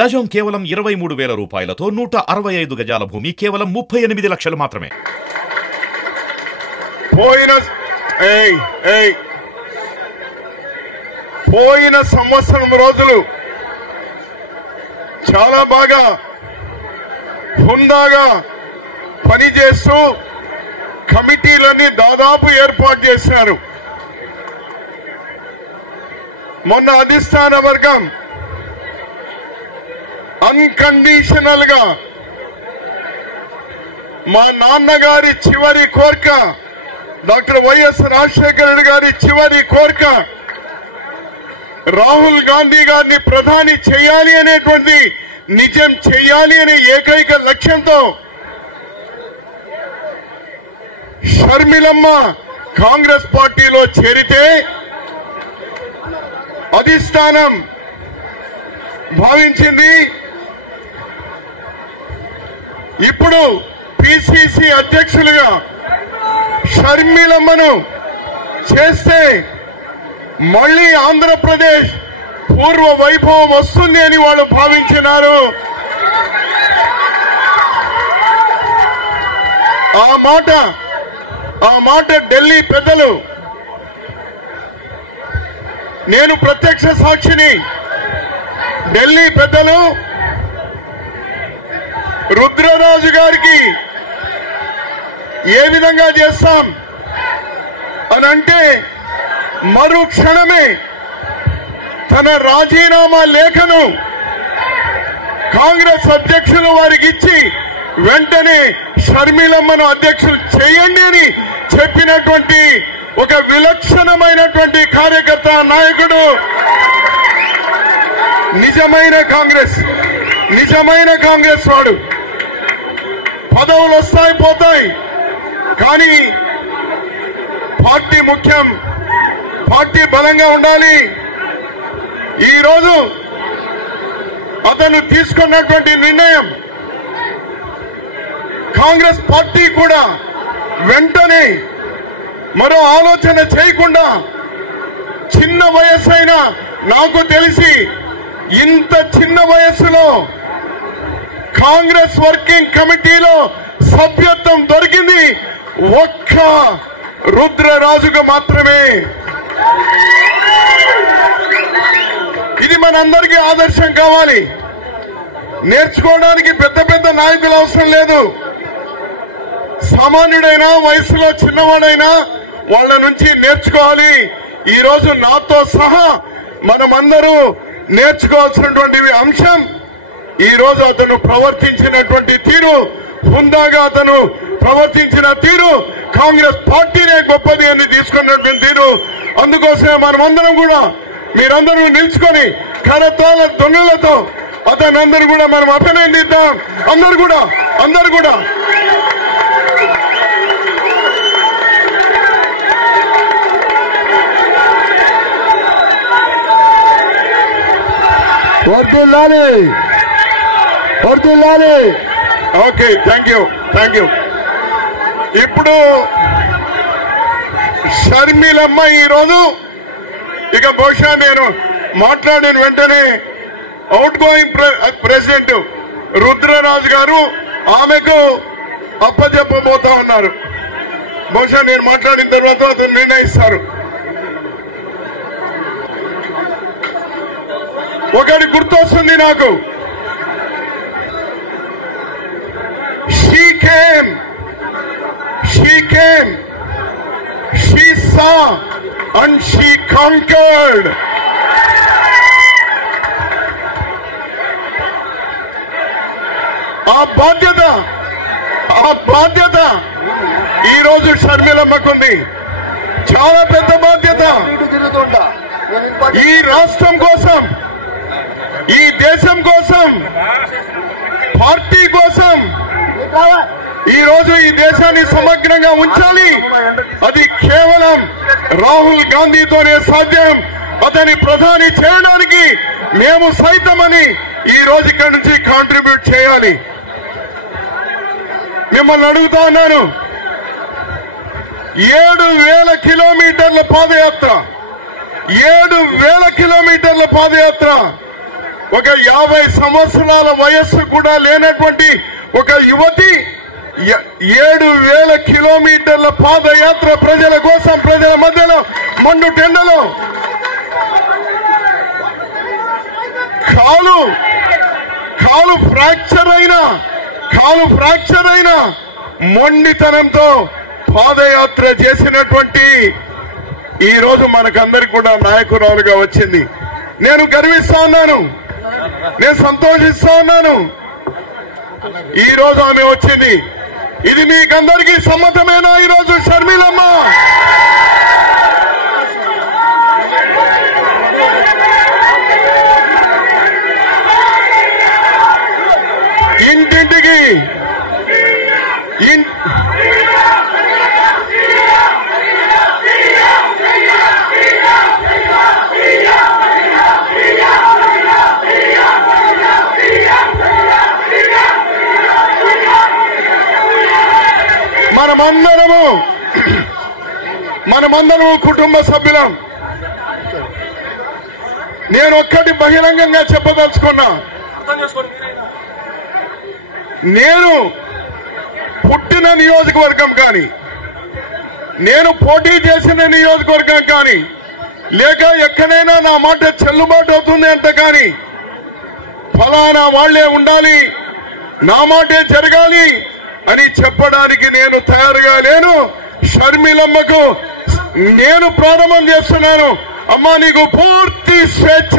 గజం కేవలం 23,000 రూపాయలతో 165 గజాల భూమి కేవలం 38 లక్షలు మాత్రమే. పోయిన సంవత్సరం రోజులు చాలా బాగా హుందాగా పనిచేస్తూ కమిటీలన్నీ దాదాపు ఏర్పాటు చేశారు. మొన్న అధిష్టాన వర్గం అన్కండిషనల్ గా మా నాన్నగారి చివరి కోరిక, డాక్టర్ వైఎస్ రాజశేఖర రెడ్డి గారి చివరి కోరిక రాహుల్ గాంధీ గారిని ప్రధాని చేయాలి అనేటువంటి, నిజం చేయాలి అనే ఏకైక లక్ష్యంతో షర్మిలమ్మ కాంగ్రెస్ పార్టీలో చేరితే అధిష్టానం భావించింది ఇప్పుడు పిసిసి అధ్యక్షులుగా షర్మిలమ్మను చేస్తే మళ్లీ ఆంధ్రప్రదేశ్ పూర్వ వైభవం వస్తుంది అని వాళ్ళు భావించినారు. ఆ మాట ఢిల్లీ పెద్దలు, నేను ప్రత్యక్ష సాక్షిని, ఢిల్లీ పెద్దలు రుద్రరాజు గారికి ఏ విధంగా చేస్తాం అని అంటే మరుక్షణమే తన రాజీనామా లేఖను కాంగ్రెస్ అధ్యక్షులు వారికి ఇచ్చి వెంటనే షర్మిలమ్మను అధ్యక్షులు చేయండి అని చెప్పినటువంటి ఒక విలక్షణమైనటువంటి కార్యకర్త, నాయకుడు. నిజమైన కాంగ్రెస్ వాడు. పదవులు వస్తాయి పోతాయి, కానీ పార్టీ ముఖ్యం, పార్టీ బలంగా ఉండాలి. ఈరోజు అతను తీసుకున్నటువంటి నిర్ణయం కాంగ్రెస్ పార్టీ కూడా వెంటనే మరో ఆలోచన చేయకుండా, చిన్న వయస్సైనా నాకు తెలిసి ఇంత చిన్న వయస్సులో కాంగ్రెస్ వర్కింగ్ కమిటీలో సభ్యత్వం దొరికింది ఒక్క రుద్రరాజుకు మాత్రమే. ఇది మనందరికీ ఆదర్శం కావాలి. నేర్చుకోవడానికి పెద్ద పెద్ద నాయకులు అవసరం లేదు. సామాన్యుడైనా, వయసులో చిన్నవాడైనా వాళ్ళ నుంచి నేర్చుకోవాలి. ఈ రోజు నాతో సహా మనమందరూ నేర్చుకోవాల్సినటువంటి అంశం, ఈ రోజు అతను ప్రవర్తించినటువంటి తీరు, హుందాగా అతను ప్రవర్తించిన తీరు కాంగ్రెస్ పార్టీనే గొప్పది అని తీసుకున్నటువంటి తీరు. అందుకోసమే మనమందరం కూడా, మీరందరూ నిల్చుకొని కరతాళ ధ్వనులతో అతనందరూ కూడా మనం అభినందిద్దాం. అందరూ కూడా వర్ధిల్లాలి. Okay, thank you. ఇప్పుడు షర్మిలమ్మ ఈరోజు ఇక బహుశా నేను మాట్లాడిన వెంటనే అవుట్ గోయింగ్ ప్రెసిడెంట్ రుద్రరాజు గారు ఆమెకు అప్పచెప్పబోతా ఉన్నారు. బహుశా నేను మాట్లాడిన తర్వాత అతను నిర్ణయిస్తారు. ఒకటి గుర్తొస్తుంది నాకు, she came, she saw and she conquered. ఆ బాధ్యత ఈ రోజు షర్మిలమ్మకుంది. చాలా పెద్ద బాధ్యత. ఈ రాష్ట్రం కోసం, ఈ దేశం కోసం, పార్టీ కోసం ఈ రోజు ఈ దేశాన్ని సమగ్రంగా ఉంచాలి. అది కేవలం రాహుల్ గాంధీతోనే సాధ్యం. అతని ప్రధాని చేయడానికి మేము సైతమని ఈ రోజు ఇక్కడి నుంచి కాంట్రిబ్యూట్ చేయాలి. మిమ్మల్ని అడుగుతా ఉన్నాను, 7,000 కిలోమీటర్ల పాదయాత్ర, 7,000 కిలోమీటర్ల పాదయాత్ర ఒక 50 సంవత్సరాల వయస్సు కూడా లేనటువంటి ఒక యువతి 7,000 కిలోమీటర్ల పాదయాత్ర ప్రజల కోసం, ప్రజల మధ్యలో మండు టెండలో కాలు ఫ్రాక్చర్ అయిన మొండితనంతో పాదయాత్ర చేసినటువంటి ఈ రోజు మనకందరికి కూడా నాయకురాలుగా వచ్చింది. నేను గర్విస్తా ఉన్నాను, నేను సంతోషిస్తా ఉన్నాను. ఈ రోజు ఆమె వచ్చింది. ఇది మీకందరికీ సమ్మతమేనా? ఈ రోజు షర్మిలమ్మ ఇంటింటికి మనమందరము కుటుంబ సభ్యులం. నేను ఒక్కటి బహిరంగంగా చెప్పదలుచుకున్నా. నేను పుట్టిన నియోజకవర్గం కానీ, నేను పోటీ చేసిన నియోజకవర్గం కానీ, లేక ఎక్కడైనా నా మాట చెల్లుబాటు అవుతుంది అంటే కానీ ఫలానా వాళ్లే ఉండాలి, నా మాటే జరగాలి అని చెప్పడానికి నేను తయారుగా లేను. షర్మిలమ్మకు నేను ప్రారంభం చేస్తున్నాను. అమ్మా, నీకు పూర్తి స్వేచ్ఛ,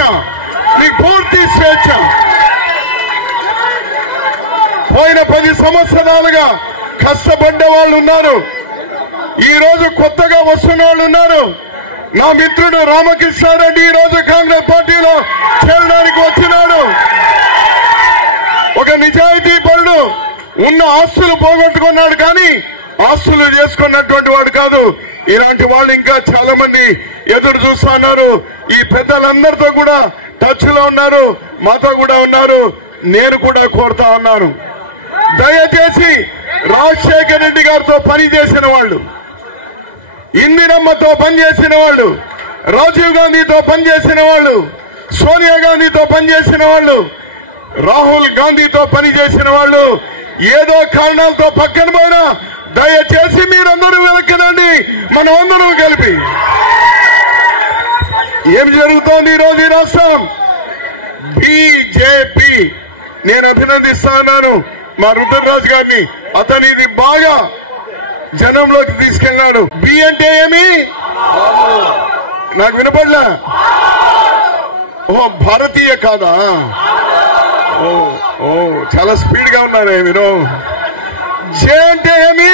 పోయిన 10 సంవత్సరాలుగా కష్టపడ్డ వాళ్ళు ఉన్నారు, ఈ రోజు కొత్తగా వస్తున్న వాళ్ళు ఉన్నారు. నా మిత్రుడు రామకృష్ణారెడ్డి ఈ రోజు కాంగ్రెస్ పార్టీలో చేరడానికి వచ్చినాడు. ఒక నిజాయితీ పరుడు, ఉన్న ఆస్తులు పోగొట్టుకున్నాడు కానీ ఆస్తులు చేసుకున్నటువంటి వాడు కాదు. ఇలాంటి వాళ్ళు ఇంకా చాలా మంది ఎదురు చూస్తున్నారు. ఈ పెద్దలందరితో కూడా టచ్ లో ఉన్నారు, మాతో కూడా ఉన్నారు. నేను కూడా కోరుతా ఉన్నాను, దయచేసి రాజశేఖర రెడ్డి గారితో పనిచేసిన వాళ్ళు, ఇందిరమ్మతో పనిచేసిన వాళ్ళు, రాజీవ్ గాంధీతో పనిచేసిన వాళ్ళు, సోనియా గాంధీతో పనిచేసిన వాళ్ళు, రాహుల్ గాంధీతో పనిచేసిన వాళ్ళు ఏదో కారణాలతో పక్కన పోయినా దయచేసి మీరందరూ వెనక్కనండి. మనం అందరం కలిపి ఏం జరుగుతోంది ఈరోజు ఈ రాష్ట్రం? బీజేపీ. నేను అభినందిస్తా ఉన్నాను మా రుద్రరాజు గారిని. అతను ఇది బాగా జనంలోకి తీసుకెళ్ళాడు. బి అంటే ఏమి? నాకు వినపడలే. ఓ భారతీయ కాదా? ఓ చాలా స్పీడ్ గా ఉన్నారే మీరు. జే అంటే ఏమి?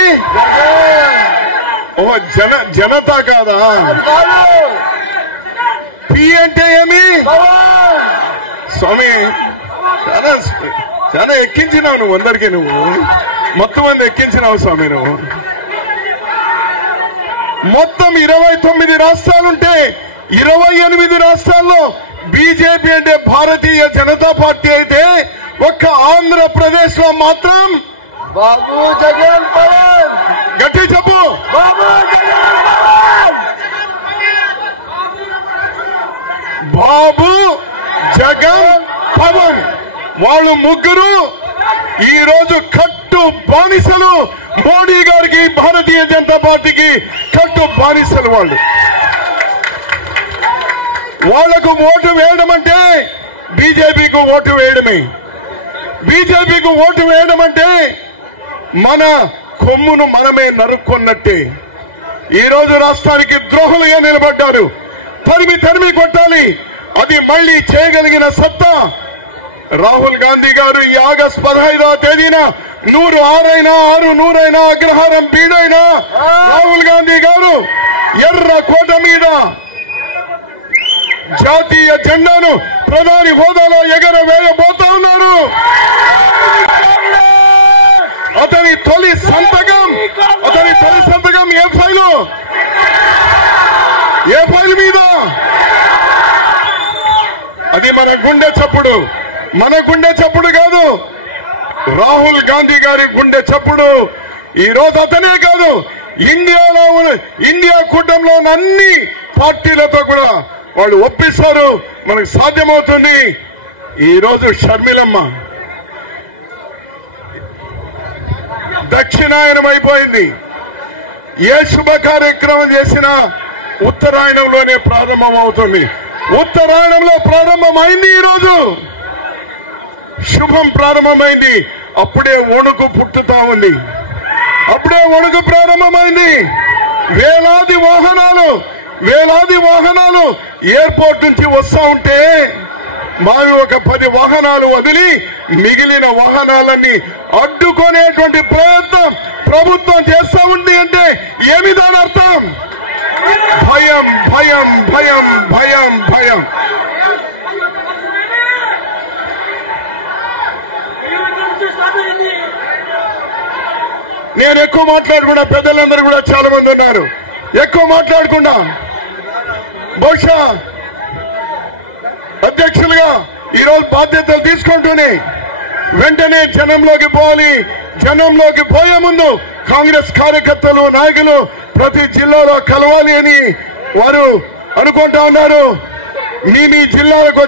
ఓ జనతా కాదా? పి అంటే ఏమి? స్వామి, చాలా ఎక్కించినావు నువ్వు అందరికీ. నువ్వు మొత్తం మంది ఎక్కించినావు స్వామి. నువ్వు మొత్తం 29 రాష్ట్రాలుంటే 28 రాష్ట్రాల్లో బీజేపీ అంటే భారతీయ జనతా పార్టీ అయితే ఒక్క ఆంధ్రప్రదేశ్ లో మాత్రం బాబు జగన్ పవన్. గట్టి చెప్పు. బాబు జగన్ పవన్ వాళ్ళు ముగ్గురు ఈ రోజు కట్టు బానిసలు. మోడీ గారికి, భారతీయ జనతా పార్టీకి కట్టు బానిసలు. వాళ్లకు ఓటు వేయడం అంటే బీజేపీకి ఓటు వేయడమే. బీజేపీకి ఓటు వేయడం అంటే మన కొమ్మును మనమే నరుక్కున్నట్టే. ఈ రోజు రాష్ట్రానికి ద్రోహులుగా నిలబడ్డారు. తరిమి కొట్టాలి. అది మళ్లీ చేయగలిగిన సత్తా రాహుల్ గాంధీ గారు ఈ ఆగస్టు 15వ తేదీన 100 6 100 అగ్రహారం పీడైనా రాహుల్ గాంధీ గారు ఎర్ర కోట మీద జాతీయ జెండాను ప్రధాని హోదాలో ఎగరవేయబోతా ఉన్నారు. అతని తొలి సంతకం ఏ ఫైల్ మీద? అది మన గుండె చప్పుడు కాదు, రాహుల్ గాంధీ గారి గుండె చప్పుడు. ఈ రోజు అతనే కాదు, ఇండియా కూటమిలో ఉన్న అన్ని పార్టీలతో కూడా వాళ్ళు ఒప్పిస్తారు. మనకు సాధ్యమవుతుంది. ఈరోజు షర్మిలమ్మ దక్షిణాయనం అయిపోయింది. ఏ శుభ కార్యక్రమం చేసినా ఉత్తరాయణంలోనే ప్రారంభం అవుతుంది. ఉత్తరాయణంలో ప్రారంభమైంది. ఈరోజు శుభం ప్రారంభమైంది. అప్పుడే వణుకు పుట్టుతా ఉంది. అప్పుడే వణుకు ప్రారంభమైంది. వేలాది వాహనాలు ఎయిర్పోర్ట్ నుంచి వస్తా ఉంటే మావి ఒక 10 వాహనాలు వదిలి మిగిలిన వాహనాలన్నీ అడ్డుకునేటువంటి ప్రయత్నం ప్రభుత్వం చేస్తా ఉంది అంటే ఏమి దాని అర్థం? భయం భయం భయం భయం భయం. నేను ఎక్కువ మాట్లాడకుండా, పెద్దలందరూ కూడా చాలా మంది ఉన్నారు, ఎక్కువ మాట్లాడకుండా బహుశా అధ్యక్షులుగా ఈరోజు బాధ్యతలు తీసుకుంటూనే వెంటనే జనంలోకి పోవాలి. జనంలోకి పోయే ముందు కాంగ్రెస్ కార్యకర్తలు, నాయకులు ప్రతి జిల్లాలో కలవాలి అని వారు అనుకుంటా ఉన్నారు. మీ జిల్లాలకు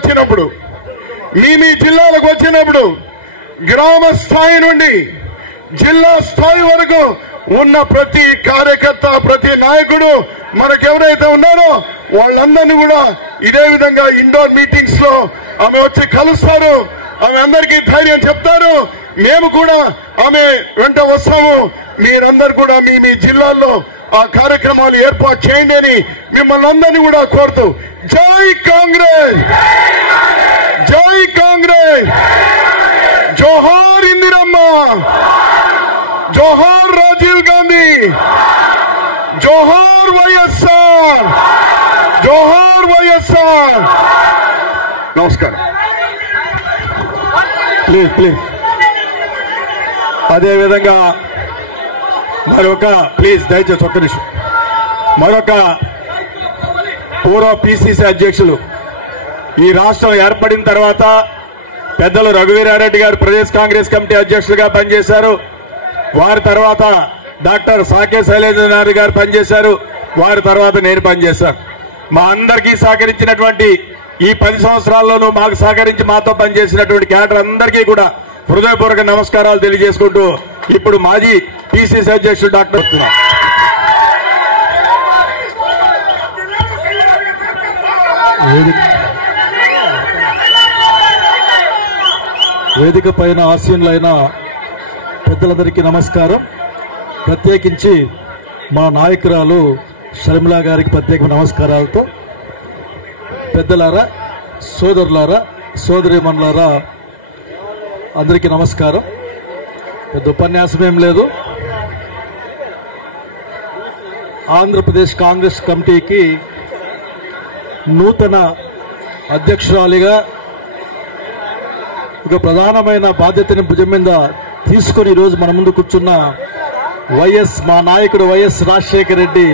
వచ్చినప్పుడు గ్రామ స్థాయి నుండి జిల్లా స్థాయి వరకు ఉన్న ప్రతి కార్యకర్త, ప్రతి నాయకుడు మనకెవరైతే ఉన్నారో వాళ్ళందరినీ కూడా ఇదే విధంగా ఇండోర్ మీటింగ్స్ లో ఆమె వచ్చి కలుస్తారు. ఆమె అందరికీ ధైర్యం చెప్తారు. మేము కూడా ఆమె వెంట వస్తాము. మీరందరూ కూడా మీ జిల్లాల్లో ఆ కార్యక్రమాలు ఏర్పాటు చేయండి అని మిమ్మల్ని అందరినీ కూడా కోరుతూ, జై కాంగ్రెస్, జై కాంగ్రెస్, జోహార్ ఇందిరమ్మ, జోహార్ రాజీవ్ గాంధీ, జోహార్ వైఎస్ఆర్, జోహార్ వైఎస్ఆర్. నమస్కారం. ప్లీజ్ అదేవిధంగా దయచేసి ఒక్క నిమిషం. మరొక పూర్వ పిసిసి అధ్యక్షులు ఈ రాష్ట్రం ఏర్పడిన తర్వాత పెద్దలు రఘువీరారెడ్డి గారు ప్రదేశ్ కాంగ్రెస్ కమిటీ అధ్యక్షులుగా పనిచేశారు. వారి తర్వాత డాక్టర్ సాకే శైలేంద్రనాథ్ గారు పనిచేశారు. వారి తర్వాత నేను పనిచేశాను. మా అందరికీ సహకరించినటువంటి ఈ 10 సంవత్సరాల్లోనూ మాకు సహకరించి మాతో పనిచేసినటువంటి క్యాడర్ అందరికీ కూడా హృదయపూర్వక నమస్కారాలు తెలియజేసుకుంటూ ఇప్పుడు మాజీ పిసిసి అధ్యక్షుడు డాక్టర్ వేదిక పైన ఆసీనులైన పెద్దలందరికీ నమస్కారం. ప్రత్యేకించి మా నాయకురాలు షర్మిల గారికి ప్రత్యేక నమస్కారాలతో, పెద్దలారా, సోదరులారా, సోదరీమణులారా అందరికీ నమస్కారం. పెద్ద ఉపన్యాసం ఏం లేదు. ఆంధ్రప్రదేశ్ కాంగ్రెస్ కమిటీకి నూతన అధ్యక్షురాలిగా ఒక ప్రధానమైన బాధ్యతని భుజం మీద తీసుకొని ఈరోజు మన ముందు కూర్చున్న మా నాయకుడు వైఎస్ రాజశేఖర రెడ్డి